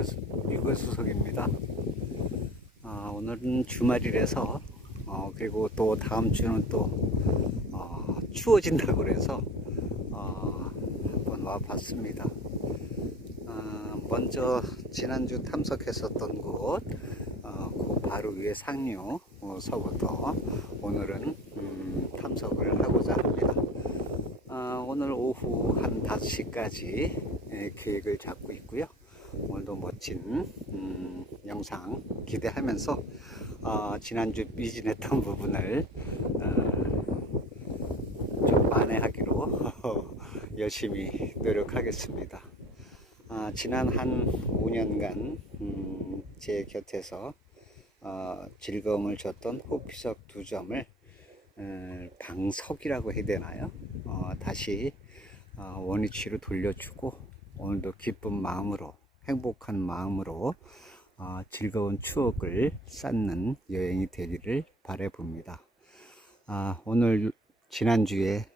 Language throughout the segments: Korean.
안녕하세요. 유거, 수석입니다. 아, 오늘은 주말이라서, 어, 그리고 또 다음 주는 또, 어, 추워진다고 그래서, 어, 한번 와봤습니다. 아, 먼저 지난주 탐색했었던 곳, 어, 그 바로 위에 상류서부터 오늘은 음, 탐색을 하고자 합니다. 아, 오늘 오후 한 5시까지 계획을 잡고 있고요. 오늘도 멋진 음, 영상 기대하면서 어, 지난주 미진했던 부분을 어, 좀 만회하기로 열심히 노력하겠습니다. 아, 지난 한 5년간 음, 제 곁에서 어, 즐거움을 줬던 호피석 두 점을 어, 방석이라고 해야 되나요? 어, 다시 어, 원위치로 돌려주고 오늘도 기쁜 마음으로 행복한 마음으로 어, 즐거운 추억을 쌓는 여행이 되기를 바라봅니다. 아, 오늘 지난주에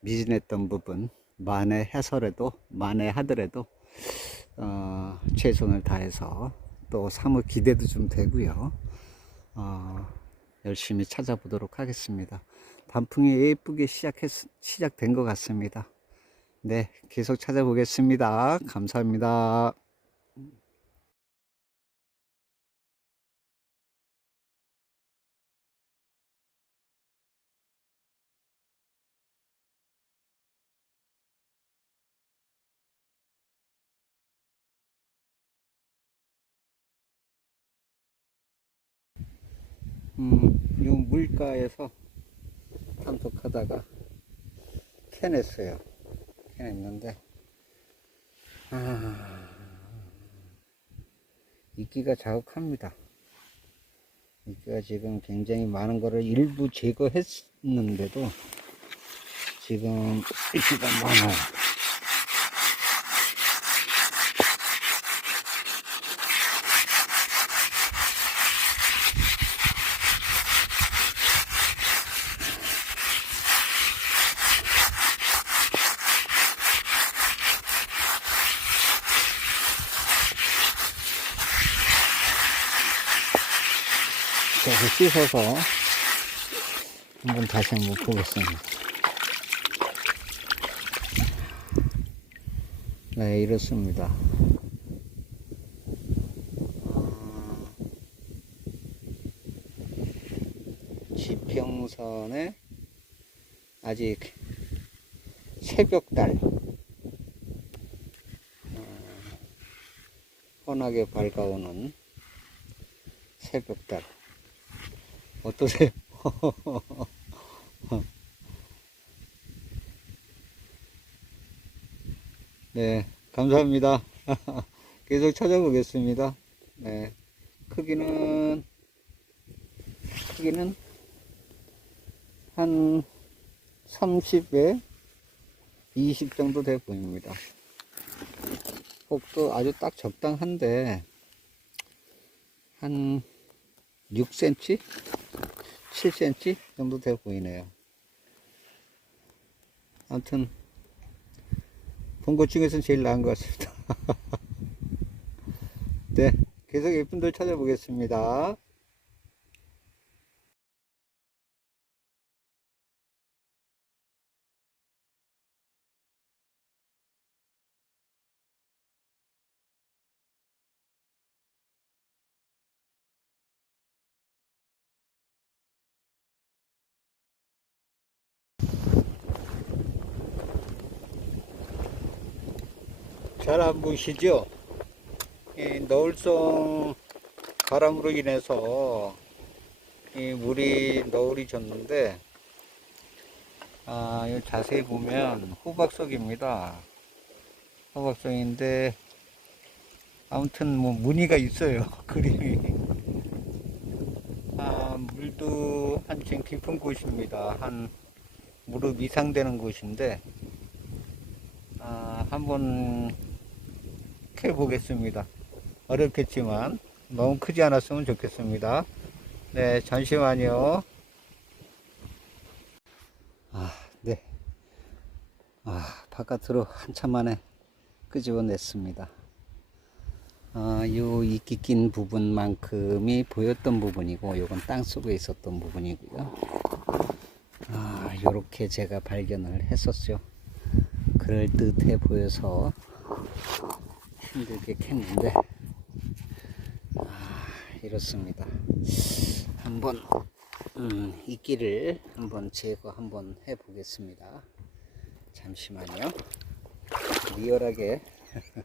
미진했던 부분 만회해서라도 만회하더라도 어, 최선을 다해서 또 사무 기대도 좀 되고요. 어, 열심히 찾아보도록 하겠습니다. 단풍이 예쁘게 시작했, 시작된 것 같습니다. 네, 계속 찾아보겠습니다. 감사합니다. 음, 요 물가에서 탐색하다가 캐냈어요. 해냈는데 아, 이끼가 자극합니다. 이끼가 지금 굉장히 많은 거를 일부 제거했는데도 지금 이끼가 많아요. 그래서 씻어서 한번 다시 한번 보겠습니다. 네, 이렇습니다. 아, 지평선에 아직 새벽달 어, 환하게 밝아오는 새벽달 어떠세요? 네, 감사합니다. 계속 찾아보겠습니다. 네, 크기는, 크기는 한 30에 20 정도 돼 보입니다. 폭도 아주 딱 적당한데, 한 6cm? 7cm 정도 돼 보이네요. 아무튼 본 것 중에서는 제일 나은 것 같습니다. 네, 계속 예쁜들 찾아보겠습니다. 잘 안 보이시죠? 이 너울성 바람으로 인해서 이 물이 너울이 졌는데 아, 이 자세히 보면 호박석입니다. 호박석인데 아무튼 뭐 무늬가 있어요. 그림이. 아, 물도 한층 깊은 곳입니다. 한 무릎 이상 되는 곳인데 아, 한번 해 보겠습니다. 어렵겠지만 너무 크지 않았으면 좋겠습니다. 네, 잠시만요. 아, 네. 아, 바깥으로 한참 만에 끄집어냈습니다. 어, 요 이끼 낀 부분만큼이 보였던 부분이고 요건 땅 속에 있었던 부분이고요. 아, 요렇게 제가 발견을 했었죠. 그럴 듯해 보여서 힘들게 캤는데 아, 이렇습니다. 한번 음, 이끼를 한번 제거 한번 해 보겠습니다. 잠시만요. 리얼하게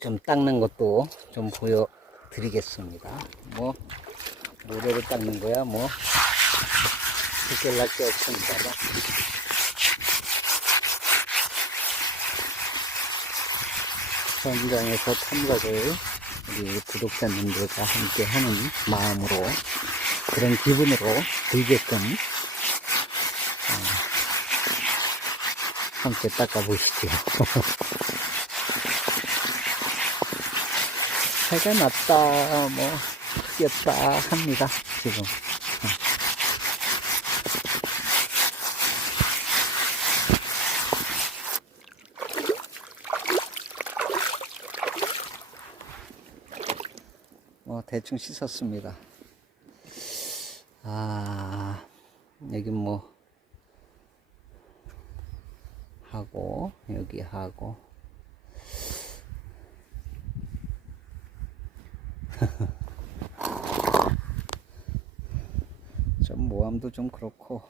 좀 닦는 것도 좀 보여 드리겠습니다. 뭐 모래를 닦는 거야 뭐 두께날 게 없으니까 현장에서 탐각을 우리 구독자님들과 함께 하는 마음으로 그런 기분으로 들게끔 어, 함께 닦아보시죠. 해가 났다, 뭐, 겠다 합니다, 지금. 뭐, 대충 씻었습니다. 아, 여기 뭐, 하고, 여기 하고, 좀 모함도 좀 그렇고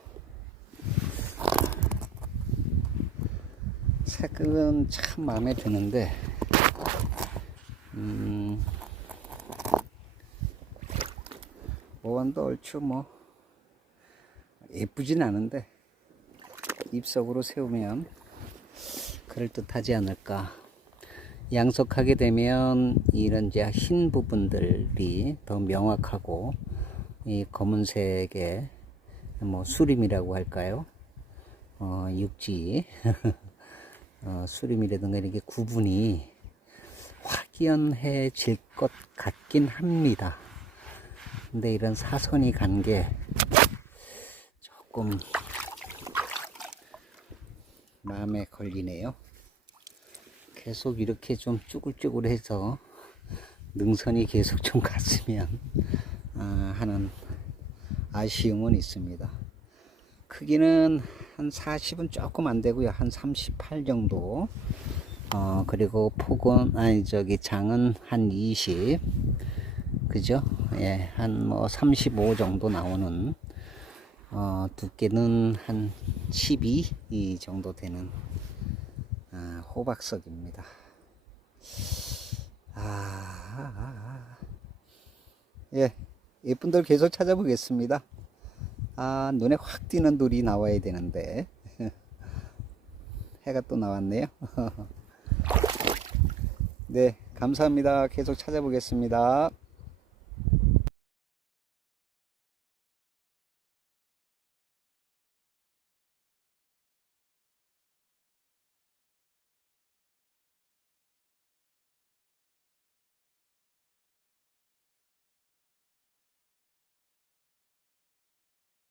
색은 참 마음에 드는데 음 모함도 얼추 뭐 예쁘진 않은데 입속으로 세우면 그럴듯하지 않을까 양속하게 되면 이런 이제 흰 부분들이 더 명확하고 이 검은색의 뭐 수림이라고 할까요? 어, 육지 어, 수림이라든가 이렇게 구분이 확연해질 것 같긴 합니다. 근데 이런 사선이 간 게 조금 마음에 걸리네요. 계속 이렇게 좀 쭈글쭈글해서 능선이 계속 좀 갔으면 아, 하는 아쉬움은 있습니다. 크기는 한 40은 조금 안 되고요. 한 38 정도. 어, 그리고 폭은, 아니, 저기 장은 한 20. 그죠? 예, 한 뭐 35 정도 나오는, 어, 두께는 한 12. 이 정도 되는, 아, 호박석입니다. 아, 아, 아. 예. 예쁜들 계속 찾아보겠습니다. 아, 눈에 확 띄는 돌이 나와야 되는데. 해가 또 나왔네요. 네, 감사합니다. 계속 찾아보겠습니다.